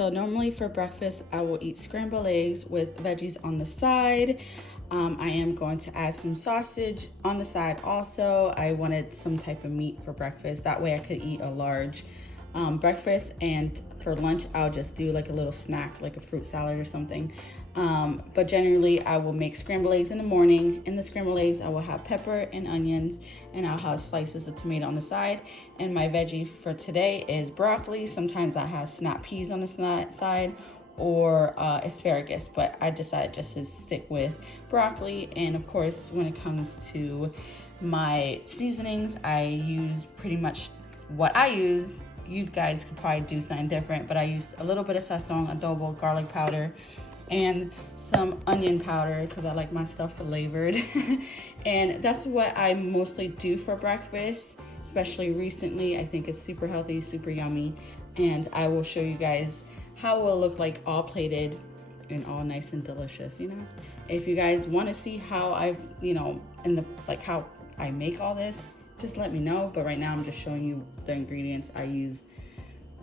so normally for breakfast, I will eat scrambled eggs with veggies on the side. I am going to add some sausage on the side also. I wanted some type of meat for breakfast. That way I could eat a large breakfast, and for lunch, I'll just do like a little snack, like a fruit salad or something. But generally I will make scrambled eggs in the morning. In the scrambled eggs, I will have pepper and onions, and I'll have slices of tomato on the side. And my veggie for today is broccoli. Sometimes I have snap peas on the side, or asparagus, but I decided just to stick with broccoli. And of course, when it comes to my seasonings, I use pretty much what I use. You guys could probably do something different, but I use a little bit of sazon, adobo, garlic powder, and some onion powder because I like my stuff flavored. And that's what I mostly do for breakfast, especially recently. I think it's super healthy, super yummy, and I will show you guys how it will look like all plated and all nice and delicious, you know. If you guys want to see how I've, you know, how I make all this, just let me know. But right now I'm just showing you the ingredients I use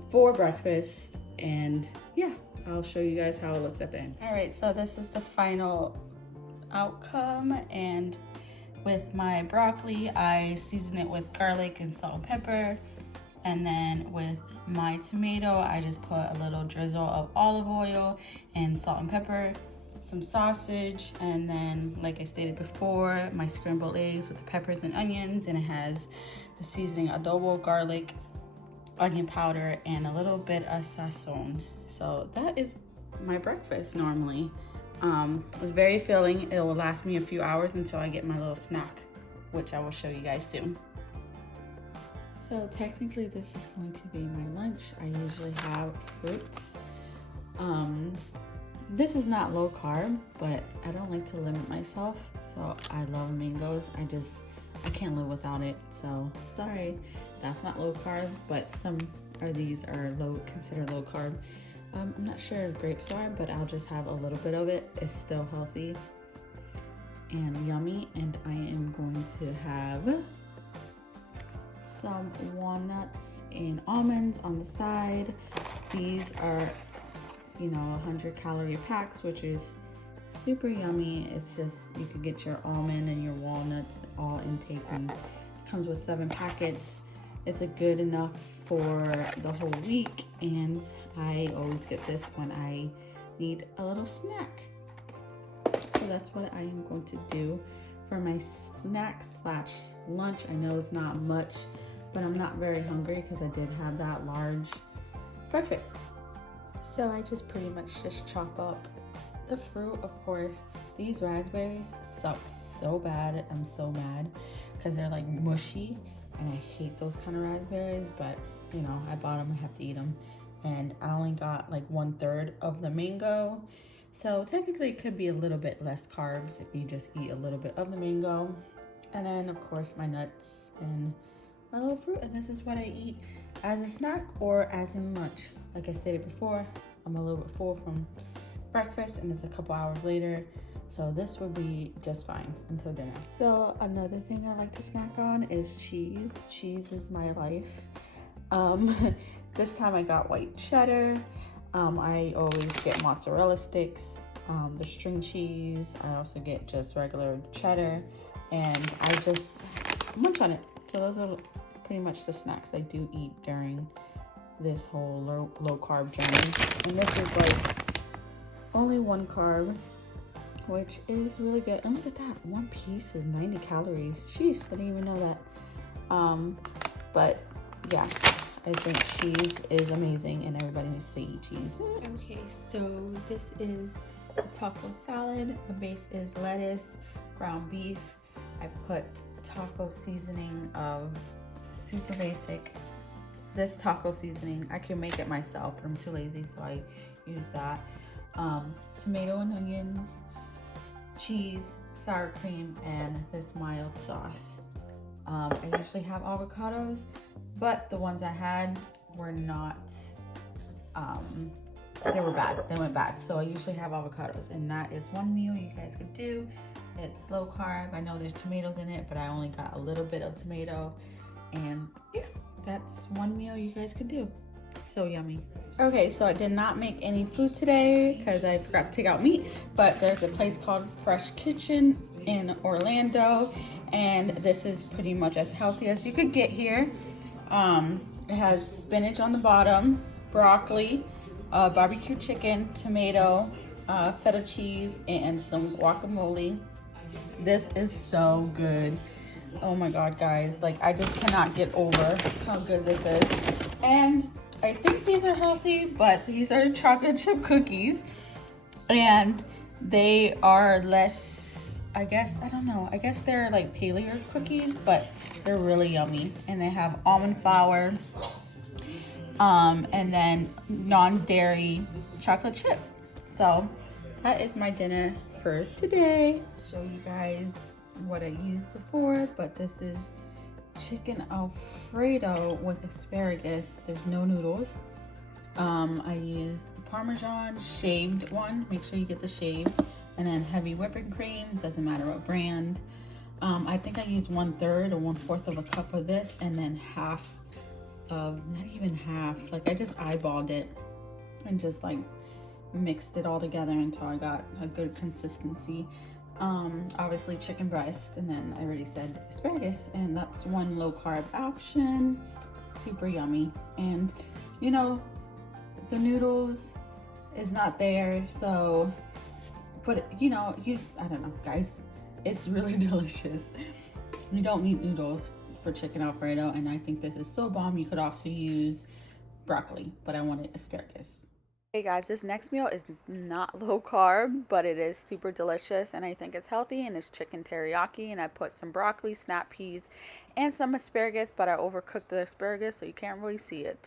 for breakfast, and yeah, I'll show you guys how it looks at the end. All right, so this is the final outcome, and with my broccoli, I season it with garlic and salt and pepper. And then with my tomato, I just put a little drizzle of olive oil and salt and pepper, some sausage, and then, like I stated before, my scrambled eggs with the peppers and onions, and it has the seasoning adobo, garlic, onion powder, and a little bit of sazon. So that is my breakfast normally. It's very filling. It will last me a few hours until I get my little snack, which I will show you guys soon. So technically this is going to be my lunch. I usually have fruits. This is not low carb, but I don't like to limit myself. So I love mangoes. I can't live without it. So sorry, that's not low carbs, but some of these are considered low carb. I'm not sure if grapes are, but I'll just have a little bit of it. It's still healthy and yummy. And I am going to have some walnuts and almonds on the side. These are, you know, 100 calorie packs, which is super yummy. It's just, you could get your almond and your walnuts all intake, and it comes with 7 packets. It's a good enough for the whole week, and I always get this when I need a little snack. So that's what I am going to do for my snack / lunch. I know it's not much, but I'm not very hungry because I did have that large breakfast. So I just pretty much just chop up the fruit. Of course, these raspberries suck so bad. I'm so mad because they're like mushy, and I hate those kind of raspberries, but you know, I bought them, I have to eat them. And I only got like 1/3 of the mango. So technically it could be a little bit less carbs if you just eat a little bit of the mango. And then of course my nuts and my little fruit, and this is what I eat as a snack or as in lunch. Like I stated before, I'm a little bit full from breakfast, and it's a couple hours later, so this will be just fine until dinner. So another thing I like to snack on is cheese. Cheese is my life. This time I got white cheddar. I always get mozzarella sticks, the string cheese. I also get just regular cheddar, and I just munch on it. So those are pretty much the snacks I do eat during this whole low carb journey. And this is like only 1 carb, which is really good. And look at that, 1 piece is 90 calories. Jeez, I didn't even know that. But yeah, I think cheese is amazing, and everybody needs to eat cheese. Okay, so this is a taco salad. The base is lettuce, ground beef. I put taco seasoning of super basic. This taco seasoning, I can make it myself, but I'm too lazy, so I use that. Tomato and onions, cheese, sour cream, and this mild sauce. I usually have avocados, but the ones I had were not, they were bad. They went bad. So I usually have avocados, and that is one meal you guys could do. It's low carb. I know there's tomatoes in it, but I only got a little bit of tomato. And yeah, that's one meal you guys could do. So yummy. Okay, so I did not make any food today because I forgot to take out meat, but there's a place called Fresh Kitchen in Orlando, and this is pretty much as healthy as you could get here. It has spinach on the bottom, broccoli, barbecue chicken, tomato, feta cheese, and some guacamole. This is so good. Oh my god, guys, like I just cannot get over how good this is. And I think these are healthy, but these are chocolate chip cookies, and they are less, I guess, I don't know, I guess they're like paleo cookies, but they're really yummy. And they have almond flour, and then non-dairy chocolate chip. So that is my dinner for today. Show you guys what I used before, but this is chicken alfredo with asparagus. There's no noodles. I used Parmesan, shaved one. Make sure you get the shaved. And then heavy whipping cream, doesn't matter what brand. I think I used 1/3 or 1/4 of a cup of this, and then half of, not even half, like I just eyeballed it and just like mixed it all together until I got a good consistency. Obviously chicken breast, and then I already said asparagus, and that's one low carb option. Super yummy. And you know, the noodles is not there, so, but you know, I don't know, guys, it's really delicious. You don't need noodles for chicken alfredo, and I think this is so bomb. You could also use broccoli, but I wanted asparagus. Hey guys, this next meal is not low carb, but it is super delicious, and I think it's healthy, and it's chicken teriyaki, and I put some broccoli, snap peas, and some asparagus, but I overcooked the asparagus so you can't really see it,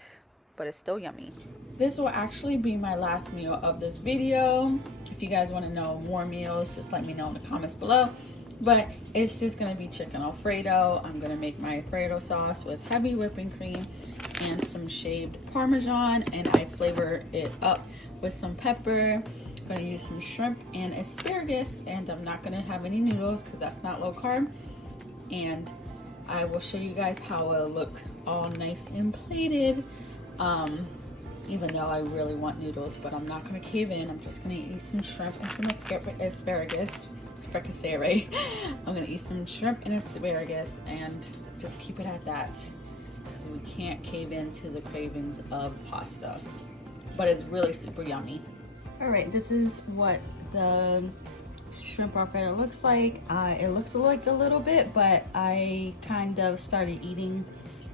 but it's still yummy. This will actually be my last meal of this video. If you guys want to know more meals, just let me know in the comments below. But it's just gonna be chicken alfredo. I'm gonna make my alfredo sauce with heavy whipping cream and some shaved Parmesan, and I flavor it up with some pepper. I'm gonna use some shrimp and asparagus, and I'm not gonna have any noodles because that's not low carb. And I will show you guys how it'll look all nice and plated. Even though I really want noodles, but I'm not gonna cave in. I'm just gonna eat some shrimp and some asparagus. If I can say it right. I'm gonna eat some shrimp and asparagus and just keep it at that, because we can't cave into the cravings of pasta, but it's really super yummy. All right, this is what the shrimp alfredo looks like. It looks like a little bit, but I kind of started eating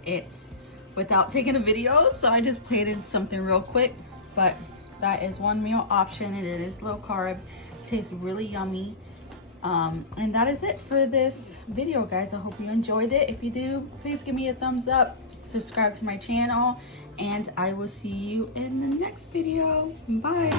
it without taking a video, so I just plated something real quick. But that is one meal option, and it is low carb. It tastes really yummy. And that is it for this video, guys. I hope you enjoyed it. If you do, please give me a thumbs up, subscribe to my channel, and I will see you in the next video. Bye.